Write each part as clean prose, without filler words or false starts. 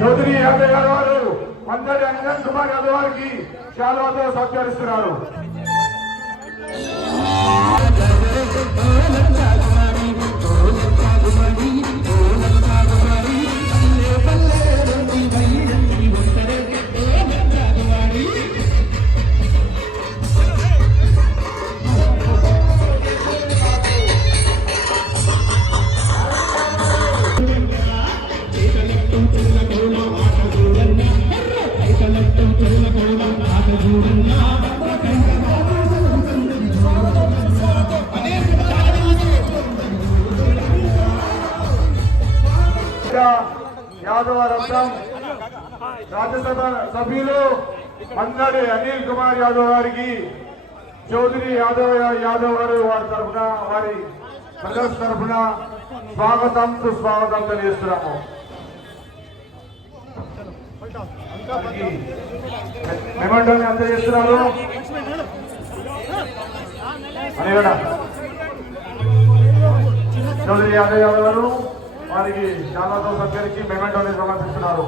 चौधरी यादव गाరు మందడి అంజన్ కుమార్ యాదవ్ గారికి శాలువాతో సత్కరిస్తున్నారు. యాదవ రత్నం రాజ్యసభ సభ్యులు మందడి అనిల్ కుమార్ యాదవ్ గారికి చౌదరి యాదవ్ గారు వారి తరఫున వారి ప్రజల తరఫున స్వాగతం సుస్వాగతం తెలియజేస్తున్నాము. మెమంటోని అందజేస్తున్నారు. చౌదరి యాదవ్ గారు వారికి శాలతో సత్కరించి మెమెంటోని సమర్పిస్తున్నారు.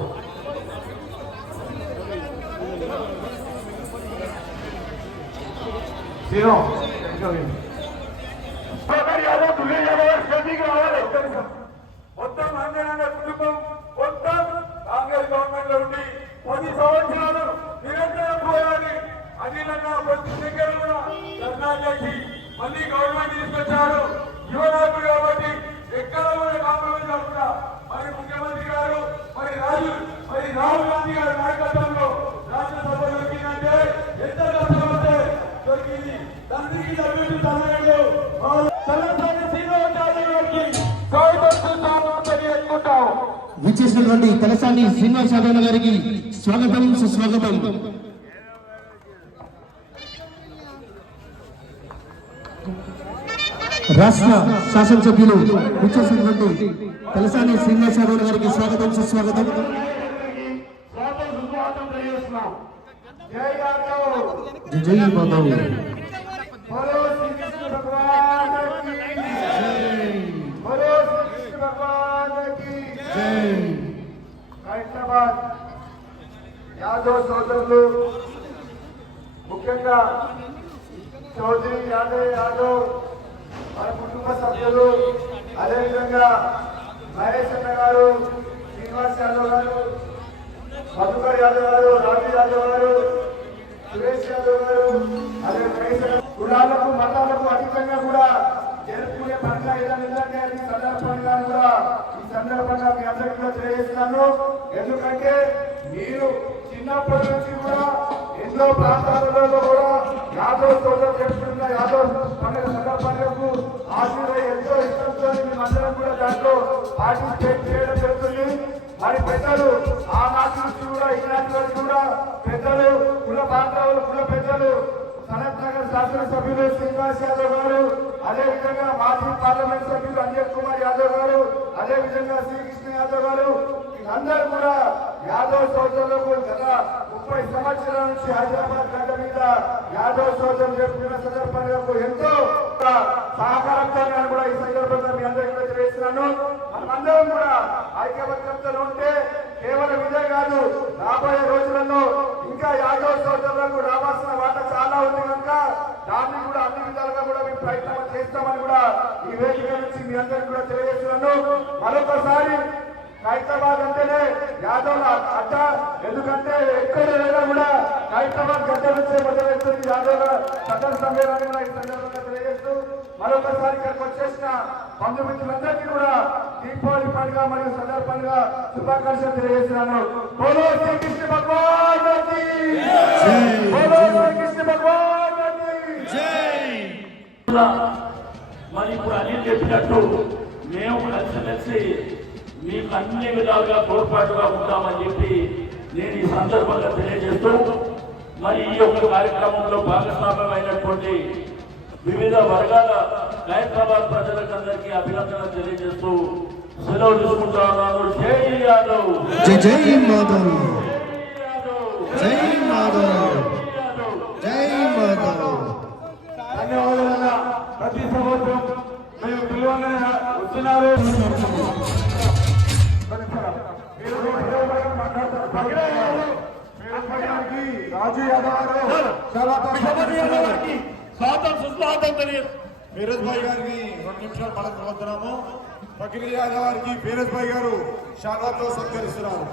మొత్తం ఆందోళన కుటుంబం మొత్తం కాంగ్రెస్ గవర్నమెంట్ లో ఉండి 10 సంవత్సరాలు నిరంతరం పోరాడి అనిలన్న దగ్గర కూడా ధర్నా చేసి మళ్ళీ గవర్నమెంట్ తీసుకొచ్చారు. యువ నాయకుడు కాబట్టి ఎక్కడ కూడా కాంగ్రెస్ కాకుండా మరి ముఖ్యమంత్రి గారు మరి రాహుల్ గాంధీ గారి నాయకత్వంలో రాజ్యసభ దొరికిందంటే ఎంత కష్టమైతే దొరికింది. తండ్రికి తగ్గట్టు తనయుడు విచ్చేసినటువంటి తలసాని శ్రీనివాస్ యాదవ్ గారికి స్వాగతం సుస్వాగతం. రాష్ట్ర శాసనసభ్యులు విచ్చేసినటువంటి తలసాని శ్రీనివాస్ యాదవ్ గారికి స్వాగతం సుస్వాగతం. జై మాధవ్. యాదవ్ సోదరులు, ముఖ్యంగా చౌదరి యాదవ్ మన కుటుంబ సభ్యులు, అదేవిధంగా మహేష్ అన్న గారు, శ్రీనివాస్ యాదవ్ గారు, మధుకర్ యాదవ్ గారు, రాజు యాదవ్ గారు, సురేష్ యాదవ్ గారు, అదే కులాలకు మతాలకు అతీతంగా కూడా జరుపుకునే పండుగ ఏదంటే అది సందర్భంగా కూడా ఈ సందర్భంగా మీ అందరికీ కూడా తెలియజేస్తున్నాను. ఎందుకంటే మీరు చిన్నప్పటి నుంచి కూడా ఎన్నో ప్రాంతాలలో కూడా యాదవ్ సోదరు జరుపుకున్న యాదవ్ పండుగ సందర్భాలకు ఆశీర్వాద ఎంతో ఇష్టంతో మేమందరం కూడా దాంట్లో పార్టిసిపేట్ చేయడం జరుగుతుంది. మరి పెద్దలు ఆనాటి నుంచి కూడా ఈనాటి వరకు కూడా పెద్దలు కుల ప్రాంతాలు కుల పెద్దలు సనత్ నగర్ శాసనసభ్యులు శ్రీనివాస్ యాదవ్ గారు, అదేవిధంగా మాజీ పార్లమెంట్ సభ్యులు అంజన్ కుమార్ యాదవ్ గారు, అదేవిధంగా శ్రీకృష్ణ యాదవ్ గారు, అందరూ కూడా యాదవ్ సోదరులకు గత 30 సంవత్సరాల నుంచి హైదరాబాద్ గడ్డ మీద యాదవ్ సోదరులు జరుపుకున్న సందర్భంగా ఎంతో సహకారంతో కూడా ఈ సందర్భంగా మీ అందరికీ కూడా తెలియజేస్తున్నాను. మనమందరం కూడా ఐక్యమత్యంతో ఉంటే కేవలం ఇదే కాదు, రాబోయే రోజులలో ఇంకా యాదవ్ సోదరులకు రావాల్సిన వాట చాలా ఉంది కనుక దాన్ని కూడా అన్ని విధాలుగా కూడా మేము ప్రయత్నం చేస్తామని కూడా ఈ వేదిక నుంచి మీ అందరికీ కూడా తెలియజేస్తున్నాను. మరొకసారి హైదరాబాద్ అంటేనే యాదవ్ అడ్డ, ఎందుకంటే ఎక్కడ లేదా కూడా హైదరాబాద్ గడ్డ నుంచే మొదలెడుతుంది యాదవ్ సదన సమ్మేళనాన్ని కూడా ఈ సందర్భంగా తెలియజేస్తూ మరొకసారి ఇక్కడికి వచ్చేసిన బంధుమిత్రులందరికీ కూడా దీపావళి పండుగ మరియు సందర్భంగా శుభాకాంక్షలు తెలియజేస్తున్నాను. బోలో శ్రీకృష్ణ భగవాన్ కీ జై, బోలో శ్రీకృష్ణ భగవాన్ కీ జై. మరి ఇప్పుడు అనిల్ చెప్పినట్టు మేము కలిసి మీకు అన్ని విధాలుగా తోడ్పాటుగా ఉంటామని చెప్పి నేను ఈ సందర్భంగా తెలియజేస్తూ మరి ఈ యొక్క కార్యక్రమంలో భాగస్వామ్యమైనటువంటి వివిధ వర్గాల హైదరాబాద్ ప్రజలకందరికీ అభినందనలు తెలియజేస్తూ సెలవు తీసుకుంటున్నాను. జై యాదవ్, జై జై మాధవ్, జై మాధవ్, జై మాధవ్. ధన్యవాదాలు. ప్రతి సంవత్సరం మేము పిలువగానే వస్తున్నారు. రాజు యాదవ్ గారు చాలా ఫీరోజ్ భాయ్ గారికి 2 నిమిషాలు మనం కోరుతున్నాము. ఫకీర్ యాదవ్ గారికి ఫీరోజ్ భాయ్ గారు శాఖతో సత్కరిస్తున్నారు.